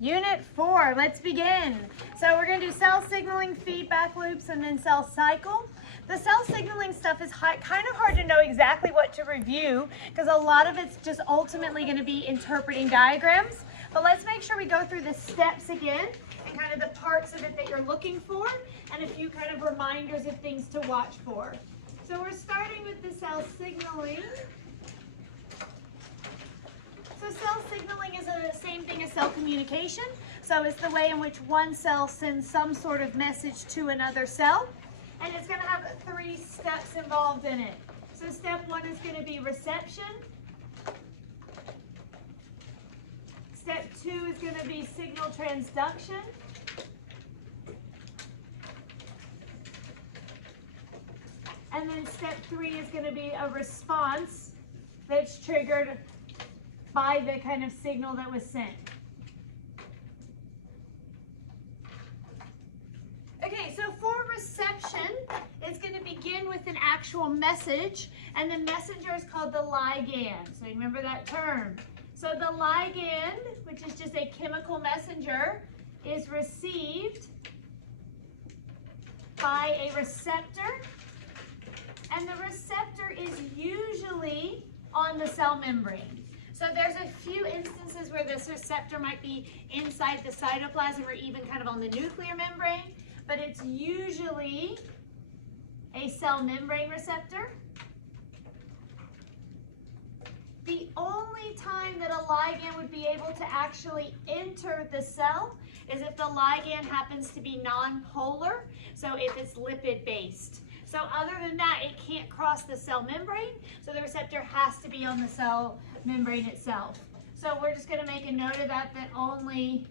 Unit 4, let's begin. So we're going to do cell signaling, feedback loops, and then cell cycle. The cell signaling stuff is kind of hard to know exactly what to review because a lot of it's just ultimately going to be interpreting diagrams. But let's make sure we go through the steps again and kind of the parts of it that you're looking for and a few kind of reminders of things to watch for. So we're starting with the cell signaling. So cell signaling is the same thing as cell communication. So it's the way in which one cell sends some sort of message to another cell. And it's going to have 3 steps involved in it. So step 1 is going to be reception. Step 2 is going to be signal transduction. And then step 3 is going to be a response that's triggered by the kind of signal that was sent. Okay, so for reception, it's going to begin with an actual message, and the messenger is called the ligand. So remember that term. So the ligand, which is just a chemical messenger, is received by a receptor, and the receptor is usually on the cell membrane. So there's a few instances where this receptor might be inside the cytoplasm or even kind of on the nuclear membrane, but it's usually a cell membrane receptor. The only time that a ligand would be able to actually enter the cell is if the ligand happens to be nonpolar, so if it's lipid-based. So other than that, it can't cross the cell membrane, so the receptor has to be on the cell membrane itself. So we're just going to make a note of that, that only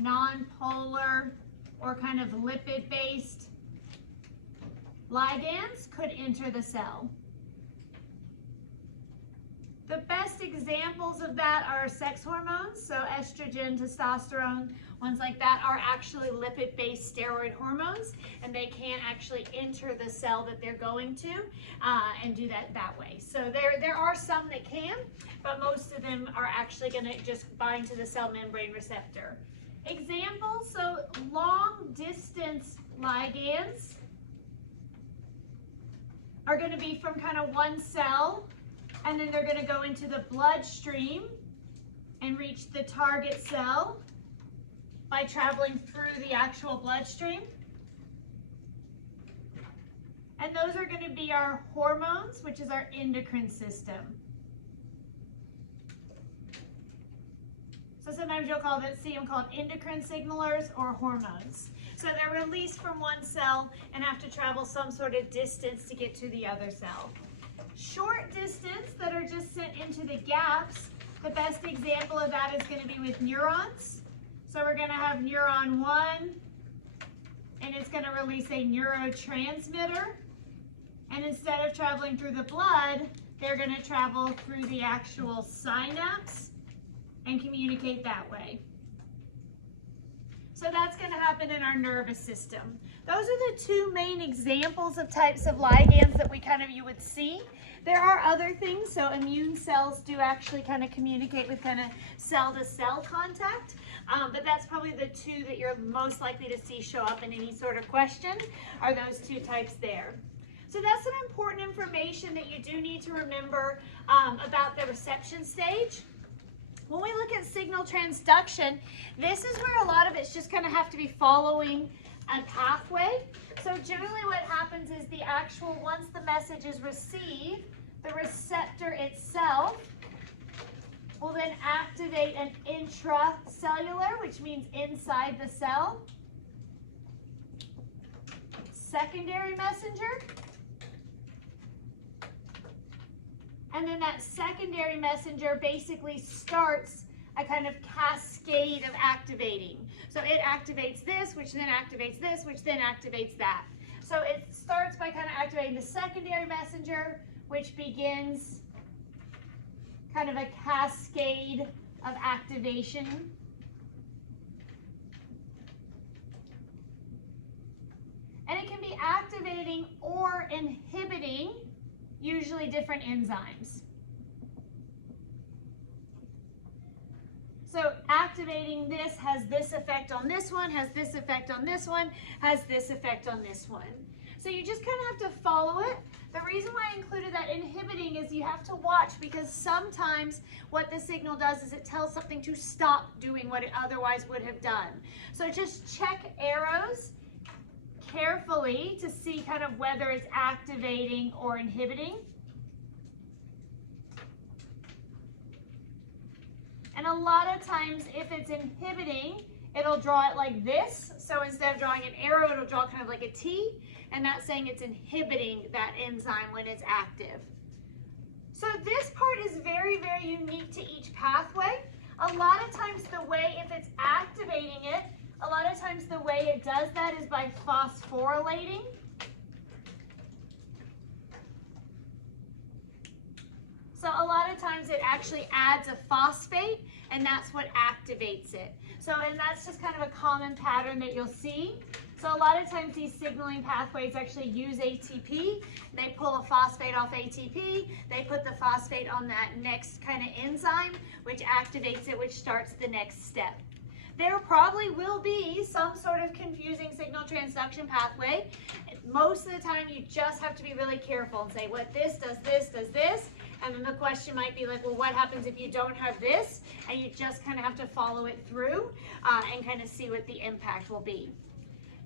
nonpolar or kind of lipid-based ligands could enter the cell. The best examples of that are sex hormones, so estrogen, testosterone, ones like that are actually lipid-based steroid hormones, and they can actually enter the cell that they're going to and do that way. So there are some that can, but most of them are actually going to just bind to the cell membrane receptor. Examples, so long-distance ligands are going to be from kind of one cell, and then they're going to go into the bloodstream and reach the target cell by traveling through the actual bloodstream. And those are going to be our hormones, which is our endocrine system. So sometimes you'll see them called endocrine signalers or hormones. So they're released from one cell and have to travel some sort of distance to get to the other cell. Short distance that are just sent into the gaps, the best example of that is going to be with neurons. So we're going to have neuron 1, and it's going to release a neurotransmitter. And instead of traveling through the blood, they're going to travel through the actual synapse and communicate that way. So that's going to happen in our nervous system. Those are the 2 main examples of types of ligands that you would see. There are other things, so immune cells do actually kind of communicate with kind of cell-to-cell contact, but that's probably the 2 that you're most likely to see show up in any sort of question, are those 2 types there. So that's some important information that you do need to remember about the reception stage. When we look at signal transduction, this is where a lot of it's just going to have to be following a pathway. So generally what happens is the actual, once the message is received, the receptor itself will then activate an intracellular, which means inside the cell, secondary messenger. And then that secondary messenger basically starts a kind of cascade of activating. So it activates this, which then activates this, which then activates that. So it starts by kind of activating the secondary messenger, which begins kind of a cascade of activation. And it can be activating or inhibiting usually different enzymes. So activating this has this effect on this one, has this effect on this one, has this effect on this one. So you just kind of have to follow it. The reason why I included that inhibiting is you have to watch, because sometimes what the signal does is it tells something to stop doing what it otherwise would have done. So just check arrows carefully to see kind of whether it's activating or inhibiting. And a lot of times if it's inhibiting, it'll draw it like this. So instead of drawing an arrow, it'll draw kind of like a T, and that's saying it's inhibiting that enzyme when it's active. So this part is very, very unique to each pathway. A lot of times the way, if it's activating it, a lot of times the way it does that is by phosphorylating. So a lot of times it actually adds a phosphate, and that's what activates it. So, and that's just kind of a common pattern that you'll see. So a lot of times these signaling pathways actually use ATP. They pull a phosphate off ATP. They put the phosphate on that next kind of enzyme, which activates it, which starts the next step. There probably will be some sort of confusing signal transduction pathway. Most of the time you just have to be really careful and say, what this does this, does this. And then the question might be like, well, what happens if you don't have this? And you just kind of have to follow it through and kind of see what the impact will be.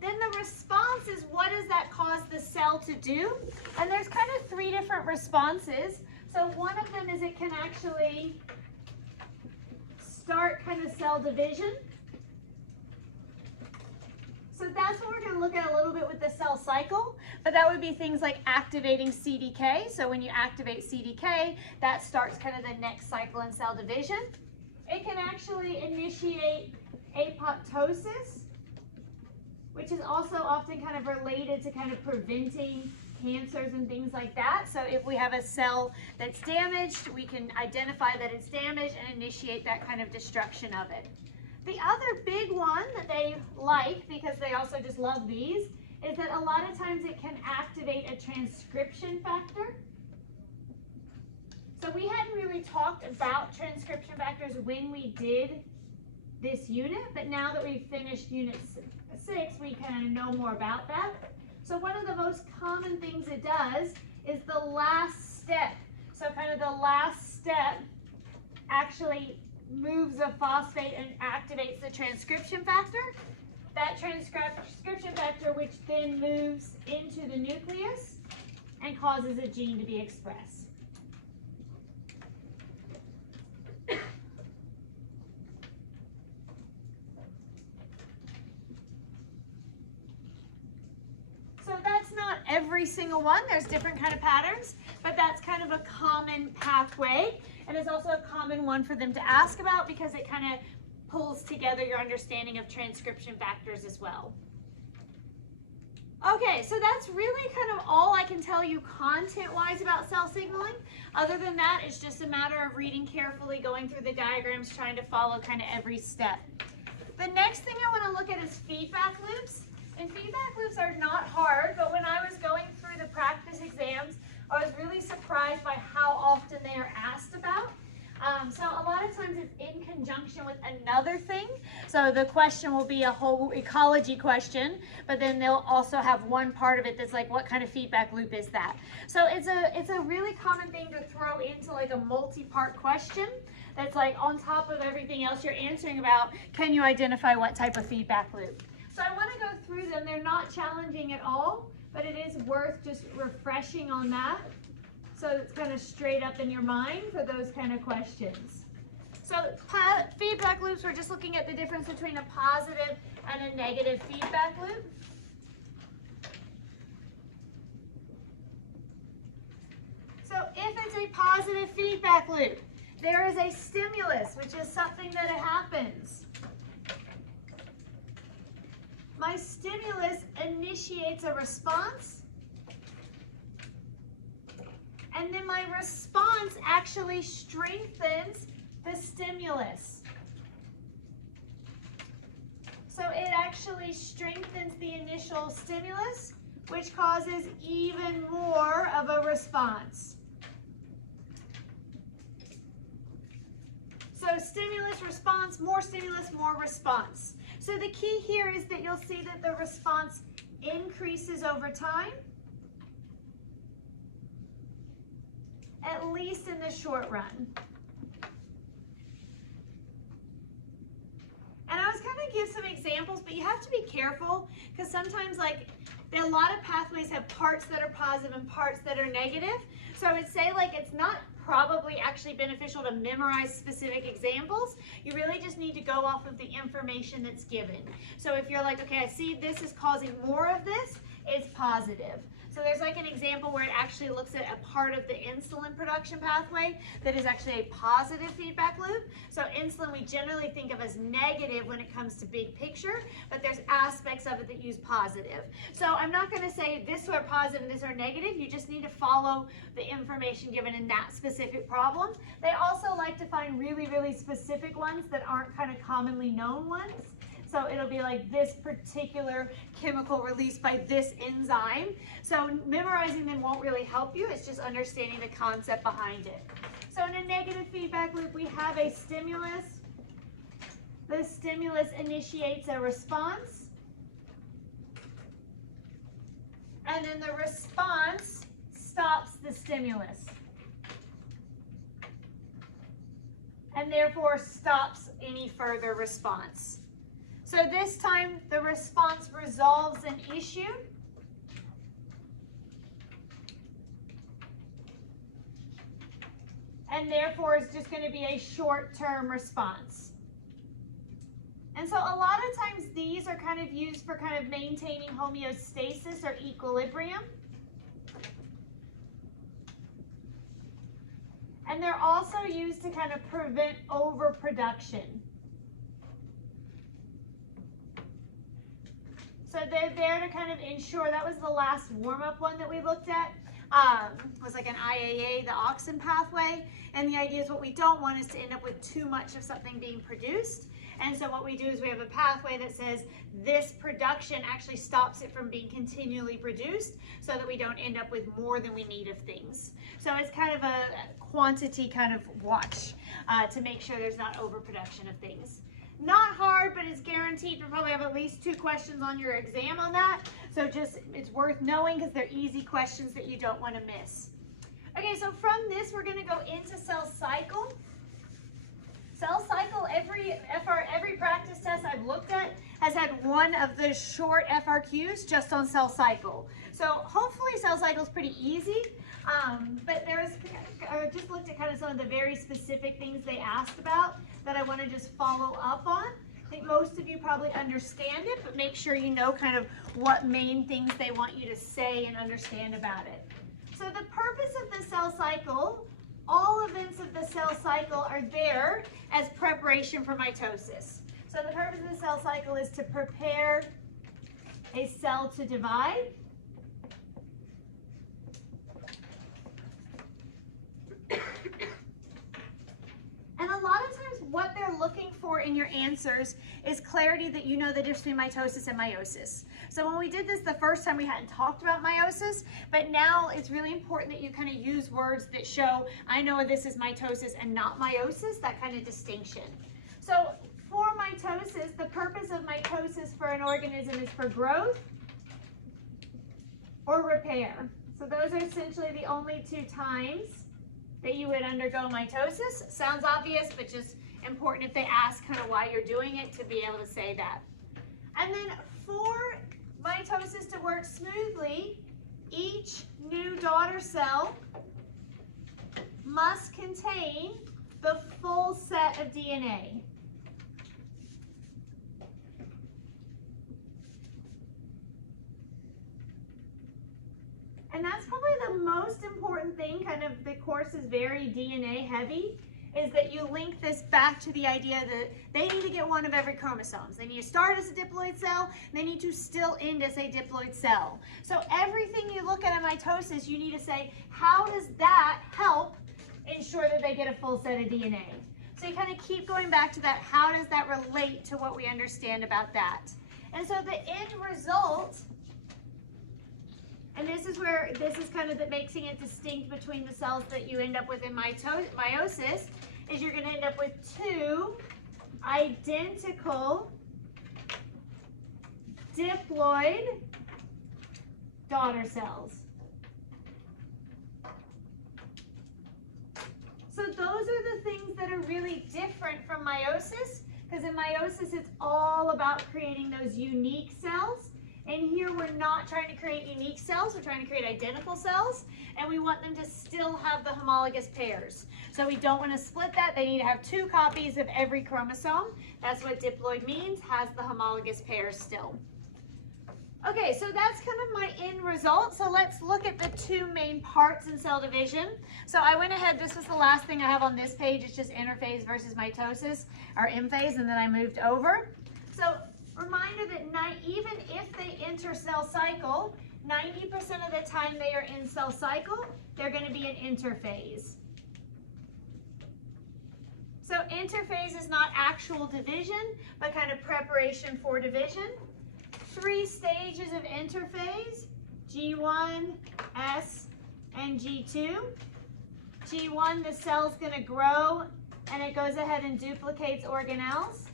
Then the response is, what does that cause the cell to do? And there's kind of 3 different responses. So one of them is it can actually start kind of cell division. So that's what we're going to look at a little bit with the cell cycle, but that would be things like activating CDK. So when you activate CDK, that starts kind of the next cycle in cell division. It can actually initiate apoptosis, which is also often kind of related to kind of preventing cancers and things like that. So if we have a cell that's damaged, we can identify that it's damaged and initiate that kind of destruction of it. The other big one that they like, because they also just love these, is that a lot of times it can activate a transcription factor. So we hadn't really talked about transcription factors when we did this unit, but now that we've finished unit 6, we kind of know more about that. So one of the most common things it does is the last step. So kind of the last step actually moves a phosphate and activates the transcription factor. That transcription factor, which then moves into the nucleus and causes a gene to be expressed. So that's not every single one. There's different kind of patterns, but that's kind of a common pathway. And it's also a common one for them to ask about because it kind of pulls together your understanding of transcription factors as well. Okay, so that's really kind of all I can tell you content-wise about cell signaling. Other than that, it's just a matter of reading carefully, going through the diagrams, trying to follow kind of every step. The next thing I want to look at is feedback loops. And feedback loops are not hard, but when I was going through the practice exams, I was really surprised by how often they are asked about. So a lot of times it's in conjunction with another thing. So the question will be a whole ecology question, but then they'll also have one part of it that's like, what kind of feedback loop is that? So it's a really common thing to throw into like a multi-part question that's like on top of everything else you're answering about, can you identify what type of feedback loop? So I want to go through them. They're not challenging at all, but it is worth just refreshing on that. So it's kind of straight up in your mind for those kind of questions. So feedback loops, we're just looking at the difference between a positive and a negative feedback loop. So if it's a positive feedback loop, there is a stimulus, which is something that happens. My stimulus initiates a response. And then my response actually strengthens the stimulus. So it actually strengthens the initial stimulus, which causes even more of a response. So So stimulus, response, more stimulus, more response. So the key here is that you'll see that the response increases over time, at least in the short run. And I was going to give some examples, but you have to be careful because sometimes a lot of pathways have parts that are positive and parts that are negative. So I would say it's not probably actually beneficial to memorize specific examples. You really just need to go off of the information that's given. So if you're okay, I see this is causing more of this, it's positive. So there's an example where it actually looks at a part of the insulin production pathway that is actually a positive feedback loop. So insulin we generally think of as negative when it comes to big picture, but there's aspects of it that use positive. So I'm not going to say this are positive and this are negative. You just need to follow the information given in that specific problem. They also like to find really, really specific ones that aren't kind of commonly known ones. So it'll be this particular chemical released by this enzyme. So memorizing them won't really help you. It's just understanding the concept behind it. So in a negative feedback loop, we have a stimulus. The stimulus initiates a response. And then the response stops the stimulus. And therefore stops any further response. So this time the response resolves an issue. And therefore it's just going to be a short-term response. And so a lot of times these are kind of used for kind of maintaining homeostasis or equilibrium. And they're also used to kind of prevent overproduction. So they're there to kind of ensure, that was the last warm-up one that we looked at, was an IAA, the auxin pathway. And the idea is what we don't want is to end up with too much of something being produced. And so what we do is we have a pathway that says this production actually stops it from being continually produced so that we don't end up with more than we need of things. So it's kind of a quantity kind of watch to make sure there's not overproduction of things. Not hard, but it's guaranteed to probably have at least 2 questions on your exam on that. So it's worth knowing because they're easy questions that you don't want to miss. Okay, so from this, we're going to go into cell cycle. Cell cycle, every practice test I've looked at has had one of the short FRQs just on cell cycle. So hopefully cell cycle is pretty easy. But I just looked at kind of some of the very specific things they asked about that I want to just follow up on. I think most of you probably understand it, but make sure you know kind of what main things they want you to say and understand about it. So the purpose of the cell cycle, all events of the cell cycle are there as preparation for mitosis. So the purpose of the cell cycle is to prepare a cell to divide. And a lot of times what they're looking for in your answers is clarity that you know the difference between mitosis and meiosis. So when we did this the first time, we hadn't talked about meiosis, but now it's really important that you kind of use words that show, I know this is mitosis and not meiosis, that kind of distinction. So for mitosis, the purpose of mitosis for an organism is for growth or repair. So those are essentially the only 2 times that you would undergo mitosis. Sounds obvious, but just important if they ask kind of why you're doing it to be able to say that. And then for mitosis to work smoothly, each new daughter cell must contain the full set of DNA. And that's probably the most important thing, kind of the course is very DNA heavy, is that you link this back to the idea that they need to get one of every chromosomes. They need to start as a diploid cell, and they need to still end as a diploid cell. So everything you look at in mitosis, you need to say, how does that help ensure that they get a full set of DNA? So you kind of keep going back to that, how does that relate to what we understand about that? And so the end result, and this is kind of the making it distinct between the cells that you end up with in meiosis, is you're going to end up with two identical diploid daughter cells. So those are the things that are really different from meiosis, because in meiosis it's all about creating those unique cells. And here we're not trying to create unique cells, we're trying to create identical cells, and we want them to still have the homologous pairs. So we don't want to split that, they need to have two copies of every chromosome. That's what diploid means, has the homologous pairs still. Okay, so that's kind of my end result. So let's look at the two main parts in cell division. So I went ahead, this was the last thing I have on this page, it's just interphase versus mitosis, or M phase, and then I moved over. So reminder that even if they enter cell cycle, 90% of the time they are in cell cycle, they're going to be in interphase. So interphase is not actual division, but kind of preparation for division. 3 stages of interphase, G1, S, and G2. G1, the cell's going to grow, and it goes ahead and duplicates organelles.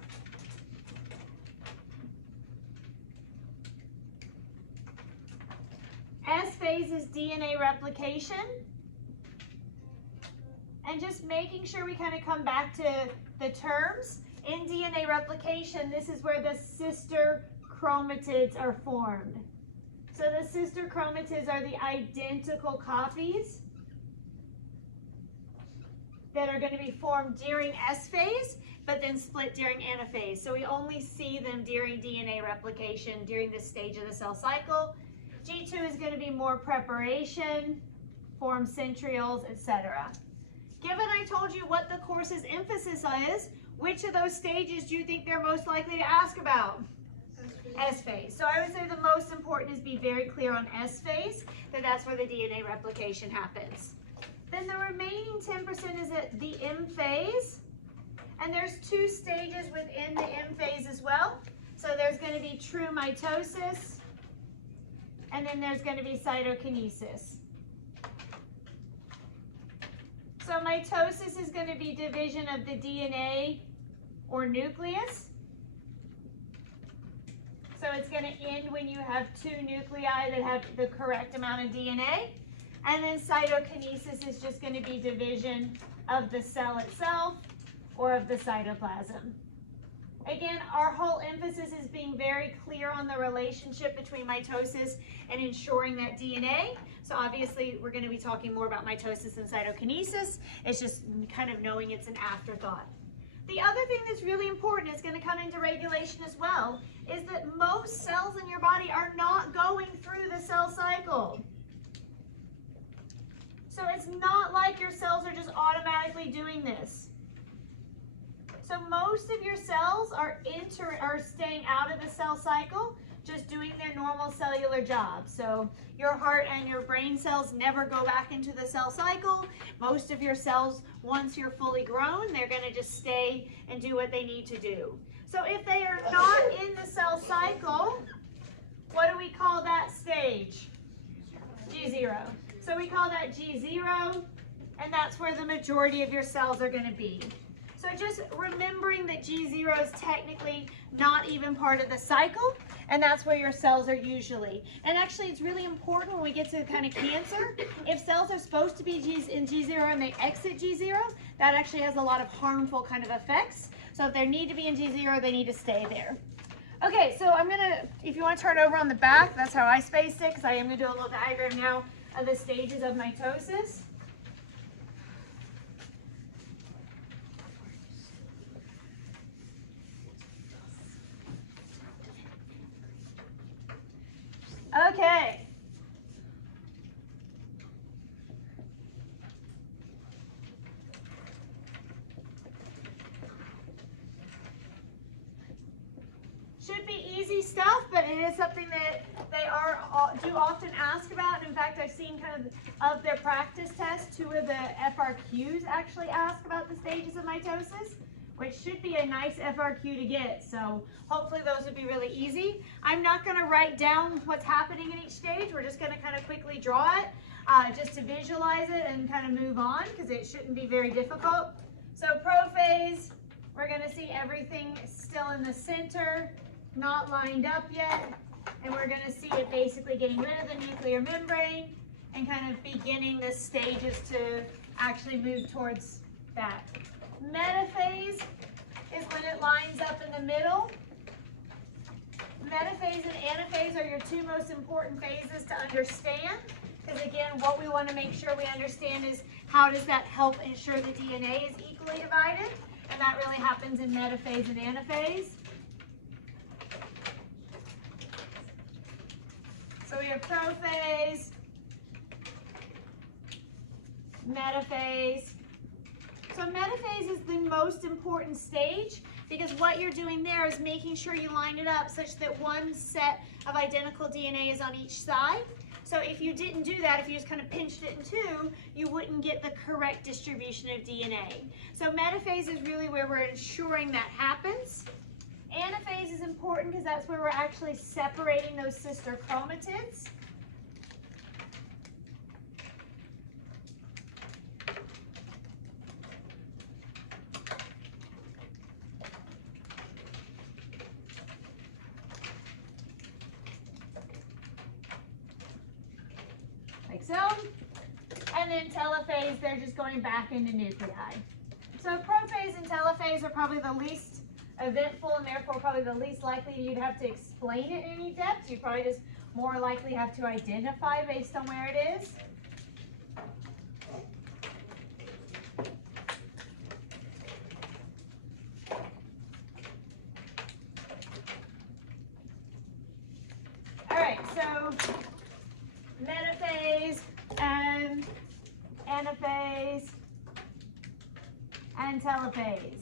S phase is DNA replication. And just making sure we kind of come back to the terms. In DNA replication, this is where the sister chromatids are formed. So the sister chromatids are the identical copies that are going to be formed during S phase, but then split during anaphase. So we only see them during DNA replication, during this stage of the cell cycle. G2 is going to be more preparation, form centrioles, etc. Given I told you what the course's emphasis is, which of those stages do you think they're most likely to ask about? S phase. So I would say the most important is be very clear on S phase, that that's where the DNA replication happens. Then the remaining 10% is at the M phase, and there's 2 stages within the M phase as well. So there's going to be true mitosis, and then there's going to be cytokinesis. So mitosis is going to be division of the DNA or nucleus. So it's going to end when you have 2 nuclei that have the correct amount of DNA. And then cytokinesis is just going to be division of the cell itself or of the cytoplasm. Again, our whole emphasis is being very clear on the relationship between mitosis and ensuring that DNA. So obviously, we're going to be talking more about mitosis and cytokinesis. It's just kind of knowing it's an afterthought. The other thing that's really important, is going to come into regulation as well, is that most cells in your body are not going through the cell cycle. So it's not like your cells are just automatically doing this. So most of your cells are staying out of the cell cycle, just doing their normal cellular job. So your heart and your brain cells never go back into the cell cycle. Most of your cells, once you're fully grown, they're going to just stay and do what they need to do. So if they are not in the cell cycle, what do we call that stage? G0. So we call that G0, and that's where the majority of your cells are going to be. So just remembering that G0 is technically not even part of the cycle, and that's where your cells are usually. And actually, it's really important when we get to kind of cancer, if cells are supposed to be in G0 and they exit G0, that actually has a lot of harmful kind of effects. So if they need to be in G0, they need to stay there. Okay, so I'm gonna, if you want to turn over on the back, that's how I spaced it, because I am gonna do a little diagram now of the stages of mitosis. Okay. Should be easy stuff, but it is something that they do often ask about. In fact, I've seen kind of their practice tests, 2 of the FRQs actually ask about the stages of mitosis, which should be a nice FRQ to get. So hopefully those would be really easy. I'm not going to write down what's happening in each stage. We're just going to kind of quickly draw it just to visualize it and kind of move on, because it shouldn't be very difficult. So prophase, we're going to see everything still in the center, not lined up yet. And we're going to see it basically getting rid of the nuclear membrane and kind of beginning the stages to actually move towards that. Metaphase is when it lines up in the middle. Metaphase and anaphase are your two most important phases to understand. Because again, what we want to make sure we understand is how does that help ensure the DNA is equally divided? And that really happens in metaphase and anaphase. So we have prophase, metaphase. So metaphase is the most important stage because what you're doing there is making sure you line it up such that one set of identical DNA is on each side. So if you didn't do that, if you just kind of pinched it in two, you wouldn't get the correct distribution of DNA. So metaphase is really where we're ensuring that happens. Anaphase is important because that's where we're actually separating those sister chromatids. Like so. And then telophase, they're just going back into nuclei. So prophase and telophase are probably the least eventful and therefore probably the least likely you'd have to explain it in any depth. You probably just more likely have to identify based on where it is. All right, so metaphase and anaphase and telophase.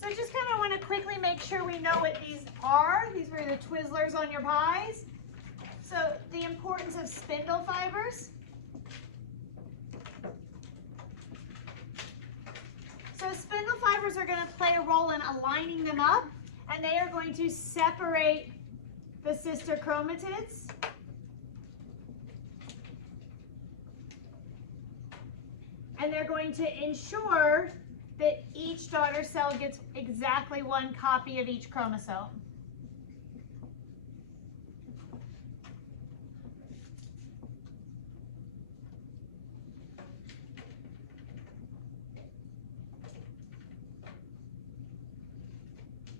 So just kind of want to quickly make sure we know what these are. These were the Twizzlers on your pies. So the importance of spindle fibers. So spindle fibers are going to play a role in aligning them up, and they are going to separate the sister chromatids. And they're going to ensure that each daughter cell gets exactly one copy of each chromosome.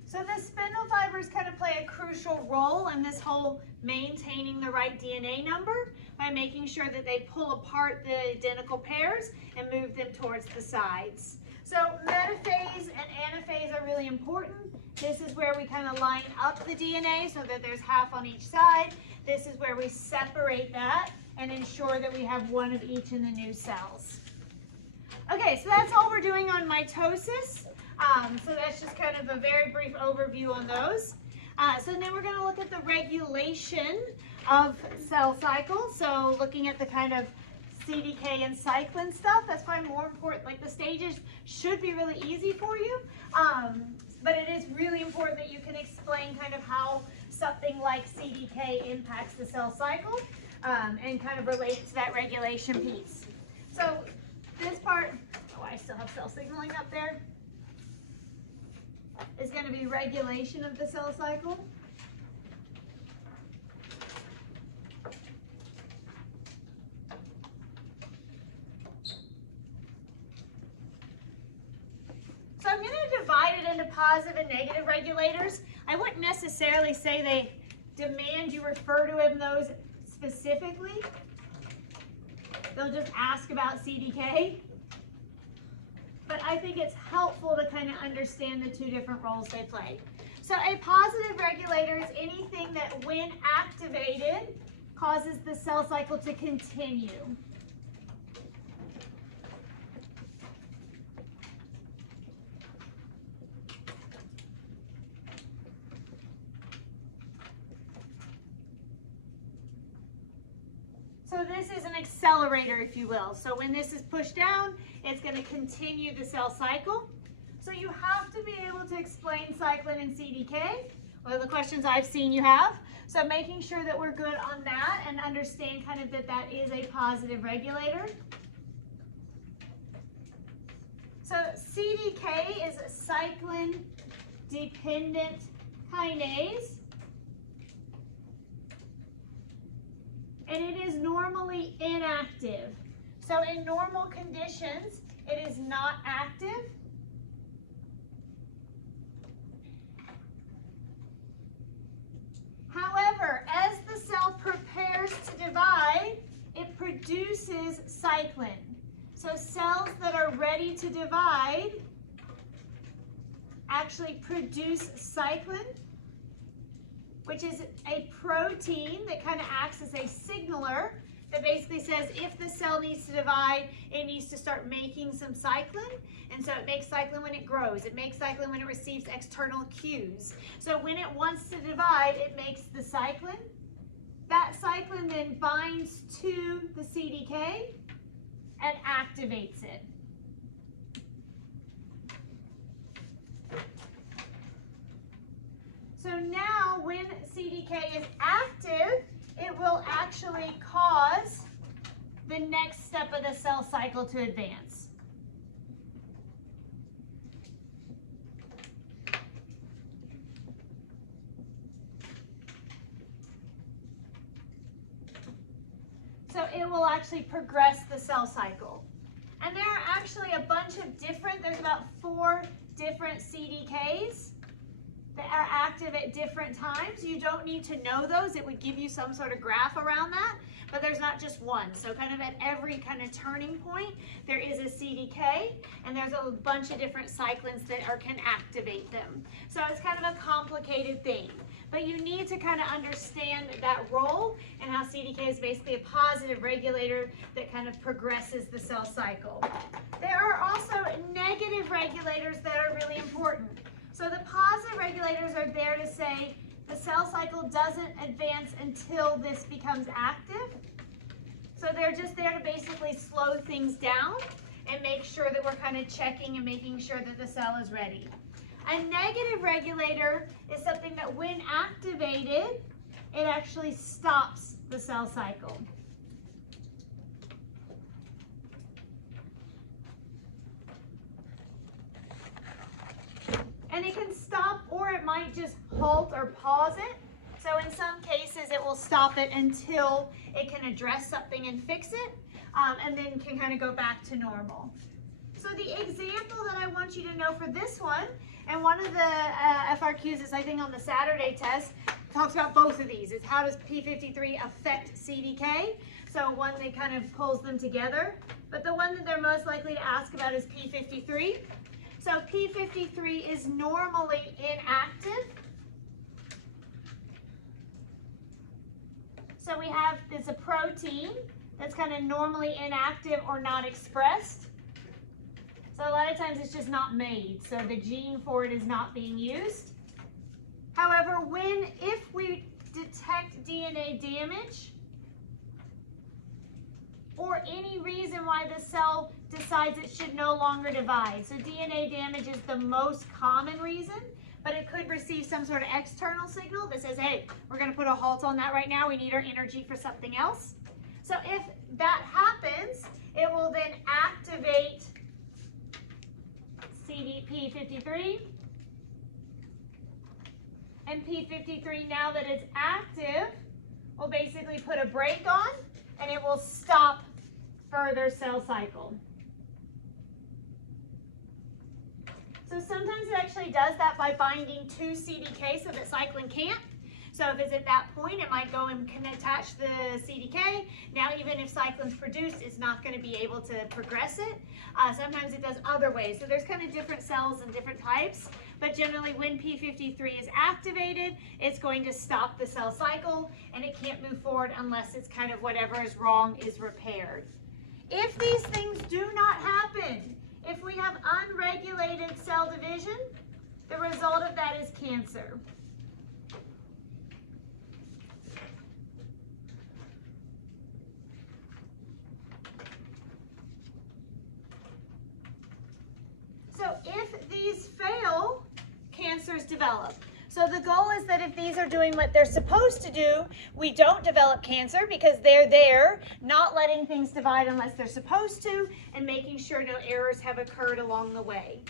So the spindle fibers kind of play a crucial role in this whole maintaining the right DNA number by making sure that they pull apart the identical pairs and move them towards the sides. So metaphase and anaphase are really important. This is where we kind of line up the DNA so that there's half on each side. This is where we separate that and ensure that we have one of each in the new cells. Okay, so that's all we're doing on mitosis. So that's just kind of a very brief overview on those. So then we're going to look at the regulation of cell cycle. So looking at the kind of CDK and cyclin stuff, that's probably more important. Like the stages should be really easy for you, but it is really important that you can explain kind of how something like CDK impacts the cell cycle and kind of relate it to that regulation piece. So this part, oh, I still have cell signaling up there, is going to be regulation of the cell cycle. So I'm going to divide it into positive and negative regulators. I wouldn't necessarily say they demand you refer to them those specifically. They'll just ask about CDK. But I think it's helpful to kind of understand the two different roles they play. So a positive regulator is anything that when activated causes the cell cycle to continue. So this is an accelerator, if you will. So when this is pushed down, it's going to continue the cell cycle. So you have to be able to explain cyclin and CDK. One of the questions I've seen you have. So making sure that we're good on that and understand kind of that that is a positive regulator. So CDK is a cyclin-dependent kinase, and it is normally inactive. So in normal conditions, it is not active. However, as the cell prepares to divide, it produces cyclin. So cells that are ready to divide actually produce cyclin, which is a protein that kind of acts as a signaler that basically says if the cell needs to divide, it needs to start making some cyclin. And so it makes cyclin when it grows. It makes cyclin when it receives external cues. So when it wants to divide, it makes the cyclin. That cyclin then binds to the CDK and activates it. So now when CDK is active, it will actually cause the next step of the cell cycle to advance. So it will actually progress the cell cycle. And there are actually a bunch of there's about 4 different CDKs that are active at different times. You don't need to know those. It would give you some sort of graph around that, but there's not just one. So kind of at every kind of turning point, there is a CDK, and there's a bunch of different cyclins that can activate them. So it's kind of a complicated thing, but you need to kind of understand that role and how CDK is basically a positive regulator that kind of progresses the cell cycle. There are also negative regulators that are really important. So the positive regulators are there to say the cell cycle doesn't advance until this becomes active. So they're just there to basically slow things down and make sure that we're kind of checking and making sure that the cell is ready. A negative regulator is something that when activated, it actually stops the cell cycle. And it can stop, or it might just halt or pause it. So in some cases, it will stop it until it can address something and fix it, and then can kind of go back to normal. So the example that I want you to know for this one, and one of the FRQs is, I think, on the Saturday test, talks about both of these. Is how does P53 affect CDK? So one that kind of pulls them together. But the one that they're most likely to ask about is P53. So P53 is normally inactive. So we have this a protein that's kind of normally inactive or not expressed. So a lot of times it's just not made. So the gene for it is not being used. However, if we detect DNA damage or any reason why the cell decides it should no longer divide. So DNA damage is the most common reason, but it could receive some sort of external signal that says, hey, we're going to put a halt on that right now. We need our energy for something else. So if that happens, it will then activate P53. And P53, now that it's active, will basically put a brake on, and it will stop further cell cycle. So sometimes it actually does that by binding to CDK so that cyclin can't. So if it's at that point, it might go and can attach the CDK. Now even if cyclin's produced, it's not going to be able to progress it. Sometimes it does other ways. So there's kind of different cells and different types. But generally when P53 is activated, it's going to stop the cell cycle and it can't move forward unless it's kind of whatever is wrong is repaired. If these things do not happen, if we have unregulated cell division, the result of that is cancer. So if these fail, cancers develop. So the goal is that if these are doing what they're supposed to do, we don't develop cancer because they're there, not letting things divide unless they're supposed to, and making sure no errors have occurred along the way.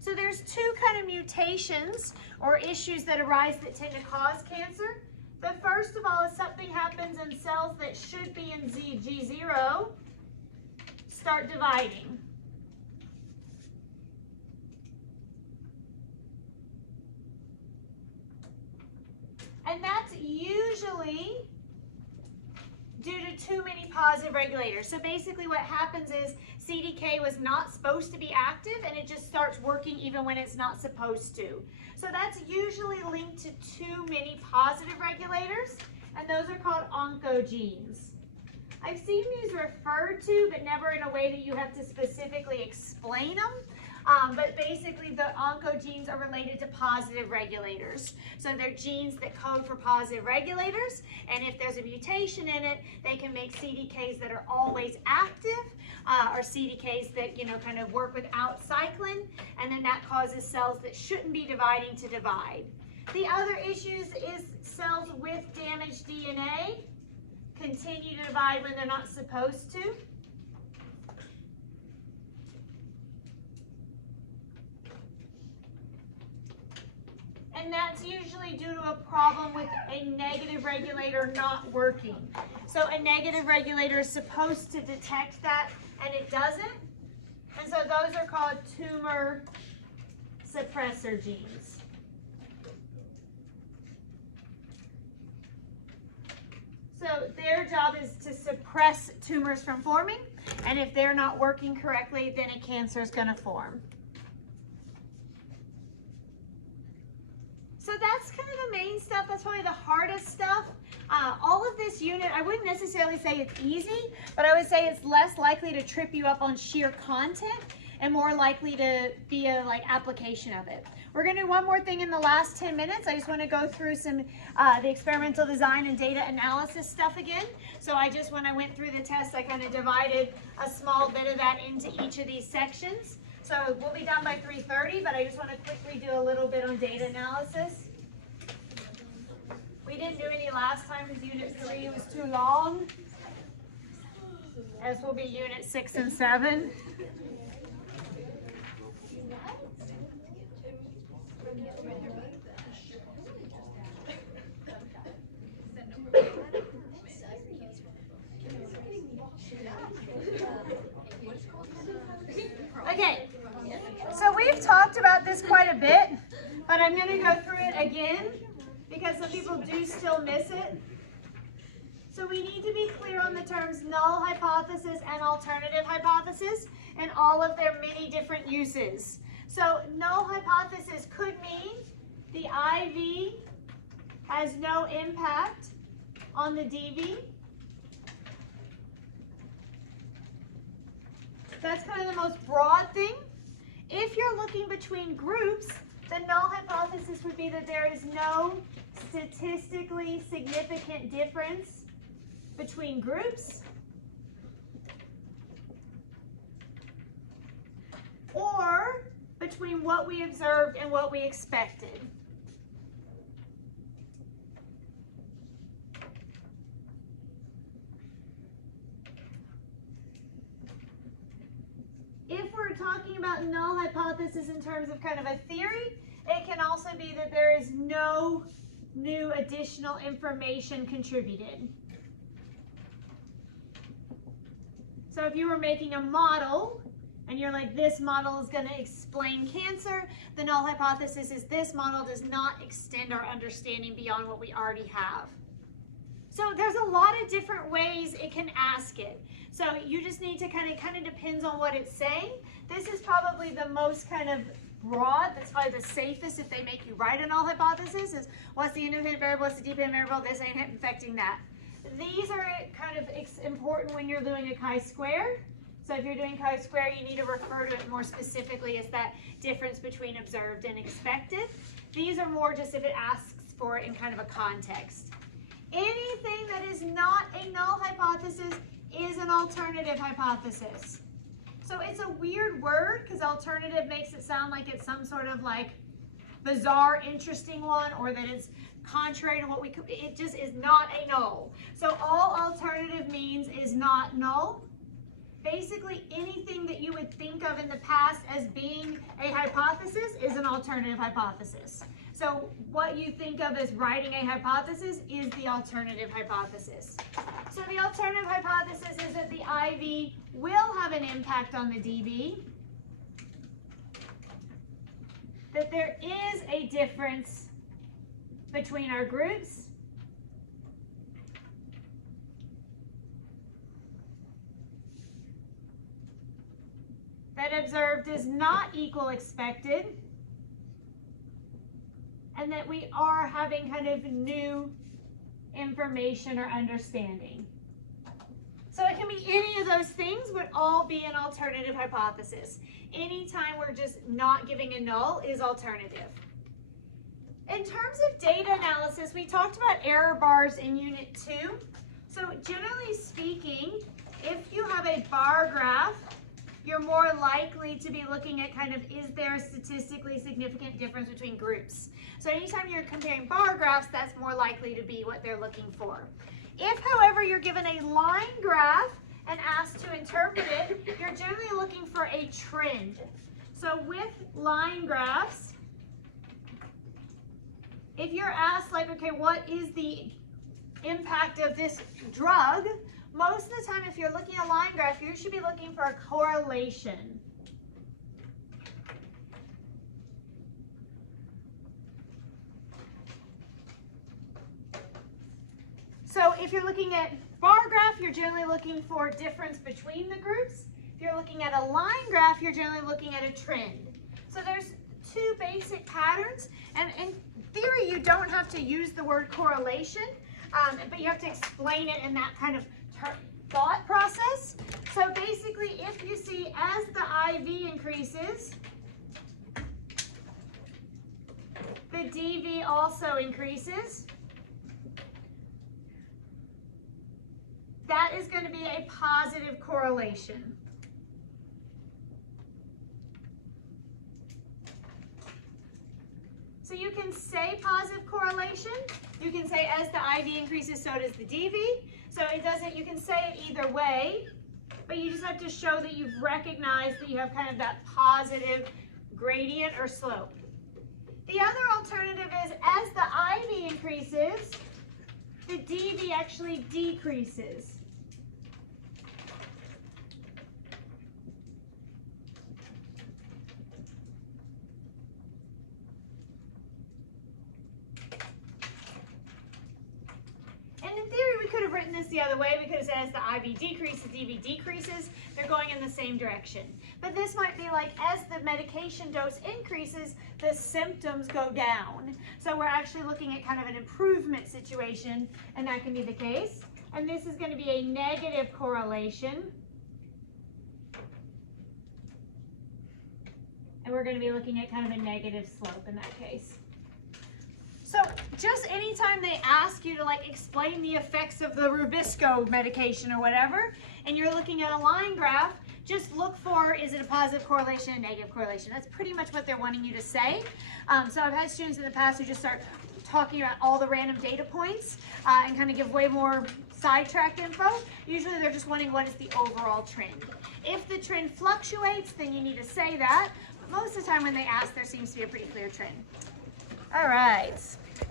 So there's two kind of mutations or issues that arise that tend to cause cancer. The first of all is something happens in cells that should be in G0, start dividing. And that's usually due to too many positive regulators. So basically what happens is CDK was not supposed to be active and it just starts working even when it's not supposed to. So that's usually linked to too many positive regulators, and those are called oncogenes. I've seen these referred to, but never in a way that you have to specifically explain them. But basically the oncogenes are related to positive regulators. So they're genes that code for positive regulators, and if there's a mutation in it, they can make CDKs that are always active, or CDKs that, you know, kind of work without cyclin, and then that causes cells that shouldn't be dividing to divide. The other issues is cells with damaged DNA continue to divide when they're not supposed to. And that's usually due to a problem with a negative regulator not working. So a negative regulator is supposed to detect that, and it doesn't. And so those are called tumor suppressor genes. So their job is to suppress tumors from forming, and if they're not working correctly, then a cancer is going to form. So that's kind of the main stuff. That's probably the hardest stuff. All of this unit, I wouldn't necessarily say it's easy, but I would say it's less likely to trip you up on sheer content and more likely to be a application of it. We're going to do one more thing in the last 10 minutes. I just want to go through some the experimental design and data analysis stuff again. So when I went through the test, I kind of divided a small bit of that into each of these sections. So we'll be done by 3:30, but I just want to quickly do a little bit on data analysis. We didn't do any last time because Unit 3 was too long, as will be Unit 6 and 7. Okay, so we've talked about this quite a bit, but I'm going to go through it again because some people do still miss it. So we need to be clear on the terms null hypothesis and alternative hypothesis and all of their many different uses. So null hypothesis could mean the IV has no impact on the DV. That's kind of the most broad thing. If you're looking between groups, the null hypothesis would be that there is no statistically significant difference between groups, or between what we observed and what we expected. If we're talking about null hypothesis in terms of kind of a theory, it can also be that there is no new additional information contributed. So if you were making a model and you're like, this model is going to explain cancer, the null hypothesis is this model does not extend our understanding beyond what we already have. So there's a lot of different ways it can ask it. So you just need to kind of depends on what it's saying. This is probably the most kind of broad, that's probably the safest if they make you write a null hypothesis, is what's the independent variable, what's the dependent variable, this ain't affecting that. These are kind of important when you're doing a chi-square. So if you're doing chi-square, you need to refer to it more specifically as that difference between observed and expected. These are more just if it asks for it in kind of a context. Anything that is not a null hypothesis is an alternative hypothesis. So it's a weird word because alternative makes it sound like it's some sort of bizarre, interesting one, or that it's contrary to what we could, it just is not a null. So all alternative means is not null. Basically anything that you would think of in the past as being a hypothesis is an alternative hypothesis. So what you think of as writing a hypothesis is the alternative hypothesis. So the alternative hypothesis is that the IV will have an impact on the DV, that there is a difference between our groups, that observed does not equal expected, and that we are having kind of new information or understanding. So it can be any of those things, would all be an alternative hypothesis. Anytime we're just not giving a null is alternative. In terms of data analysis, we talked about error bars in Unit 2. So generally speaking, if you have a bar graph, you're more likely to be looking at kind of, is there a statistically significant difference between groups? So anytime you're comparing bar graphs, that's more likely to be what they're looking for. If, however, you're given a line graph and asked to interpret it, you're generally looking for a trend. So with line graphs, if you're asked like, okay, what is the impact of this drug? Most of the time, if you're looking at a line graph, you should be looking for a correlation. So if you're looking at bar graph, you're generally looking for difference between the groups. If you're looking at a line graph, you're generally looking at a trend. So there's two basic patterns, and in theory, you don't have to use the word correlation, but you have to explain it in that kind of thought process. So basically, if you see as the IV increases, the DV also increases. That is going to be a positive correlation. So you can say positive correlation. You can say as the IV increases, so does the DV. So it doesn't, you can say it either way, but you just have to show that you've recognized that you have kind of that positive gradient or slope. The other alternative is as the IV increases, the DV actually decreases. Could have written this the other way. We could have said as the IV decreases, DV decreases, they're going in the same direction. But this might be like as the medication dose increases, the symptoms go down. So we're actually looking at kind of an improvement situation, and that can be the case. And this is going to be a negative correlation. And we're going to be looking at kind of a negative slope in that case. So just anytime they ask you to like explain the effects of the Rubisco medication or whatever, and you're looking at a line graph, just look for, is it a positive correlation, a negative correlation? That's pretty much what they're wanting you to say. So I've had students in the past who just start talking about all the random data points and kind of give way more sidetracked info. Usually they're just wanting what is the overall trend. If the trend fluctuates, then you need to say that. But most of the time when they ask, there seems to be a pretty clear trend. All right.